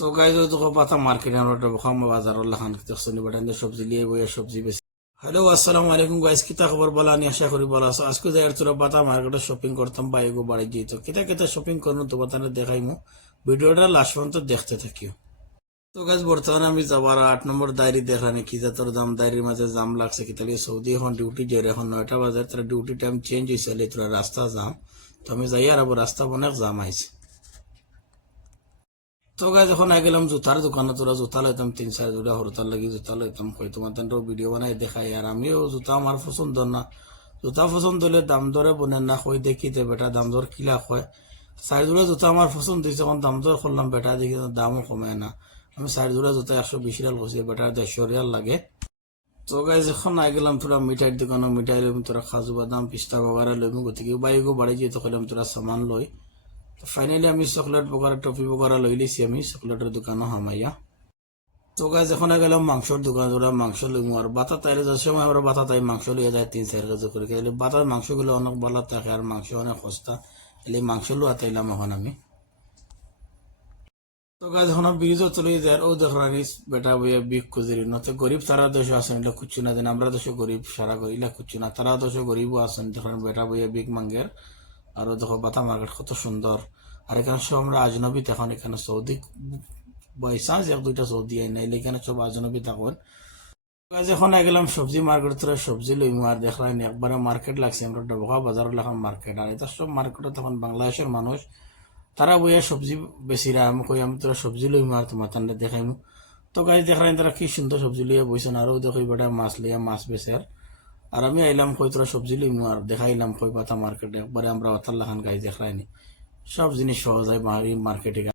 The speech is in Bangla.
তো গাইজ তো পাতা মার্কেটে আমরা বখাম বাজার লাখান দেখছনি বাটান সবজি লিয়ে বইয়া সবজি বেশি। হ্যালো আসসালামু আলাইকুম গাইজ, কিতা খবর বলা আমি আশা করি বলা আছো। আজকে যাই তোরা পাতা মার্কেটে শপিং করতাম বাইগো বাড়ি যেত কিতা কিতা শপিং করুন তো বাতানে দেখাইমু। ভিডিওটা লাস্ট পর্যন্ত দেখতে থাকিও। তো গাইজ বর্তমানে আমি যাবার 8 নম্বর ডায়েরি দেখানি কি তোর দাম ডায়েরির মাঝে জাম লাগছে কি তাহলে সৌদি এখন ডিউটি যে এখন 9টা বাজে তার ডিউটি টাইম চেঞ্জ হয়েছে তোরা রাস্তা জাম। তো আমি যাই আর রাস্তা অনেক জাম আইছে। তো গাই যখন আই গেলাম জুতার দোকানে তোরা জুতা লইতাম 3-4 জোড়া হরতার লাগি জুতা লইতাম কই তোমার ভিডিও বানাই দেখাই। আর আমিও জুতা আমার পছন্দ না, জুতা পছন্দ হলে দাম দরে বনেন না কই দেখিতে বেটা দাম দর কিলা কয়। 4 জোড়া জুতা আমার পছন্দ হয়েছে, এখন দাম দর করলাম বেটা দেখি দামও কমে না। আমি 4 জোড়া জুতা 120 রিয়াল করছি, বেটা 150 রিয়াল লাগে। তো গাই যখন আই গেলাম তোরা মিঠাইয়ের দোকানে মিঠাই লইম তোরা খাজু বাদাম পিস্তা বাগারা লইম গতিকে বাইকও বাড়ি যেতে কইলাম তোরা সামান লই। ফাইনালি আমি চকলেট বগারা টফি বগারা লই লিছি আমি চকলেটের দোকানও হামাইয়া। তো গাছ যখন গেলাম মাংসর দোকান ওরা মাংস লইমু আর বাতা তাইলে যার সময় আমরা বাতা তাই মাংস লিয়ে যায় 3-4 কেজি করে খেলে বাতার মাংসগুলো অনেক ভালো থাকে আর মাংস অনেক সস্তা, এলে মাংস লুয়া তাইলাম এখন আমি। তো গাছ যখন ব্রিজও চলে যায় ও দেখলানি বেটা বইয়া বিক খুঁজিরি নতে গরিব তারা দেশ আসেন এটা খুঁজছি না দেন আমরা দেশে গরিব সারা ইলা খুঁজছি না তারা দেশে গরিবও আসেন দেখলেন বেটা বইয়া বিক মাঙ্গের। আর দেখো বাতা মার্কেট কত সুন্দর। আর এখানে সব আমরা আজনবী এখন এখানে সৌদি বাইসান্স 1-2টা সৌদি আই নাইলে এখানে সব আজনবী থাকবেন। এখন গেলাম সবজি মার্কেট তোরা সবজি লইমু আর দেখলাম একবারে মার্কেট লাগছে আমরা ডবকা বাজার লেখান মার্কেট। আর এটা সব মার্কেটে তখন বাংলাদেশের মানুষ তারা বইয়া সবজি বেশিরা আমি কই আমি তোরা সবজি লইমু আর তোমার তান্ডা দেখাইমু। তো গাছ দেখলাম তারা কি সুন্দর সবজি লইয়া বইছেন আরও দেখি বেটা মাছ লইয়া মাছ বেচের। আর আমি আইলাম কই তোরা সবজি লইমু আর দেখাইলাম কই পাতা মার্কেটে একবারে আমরা অতার লাখান গাছ দেখলাইনি সব জিনিস পাওয়া যায় মার্কেটে।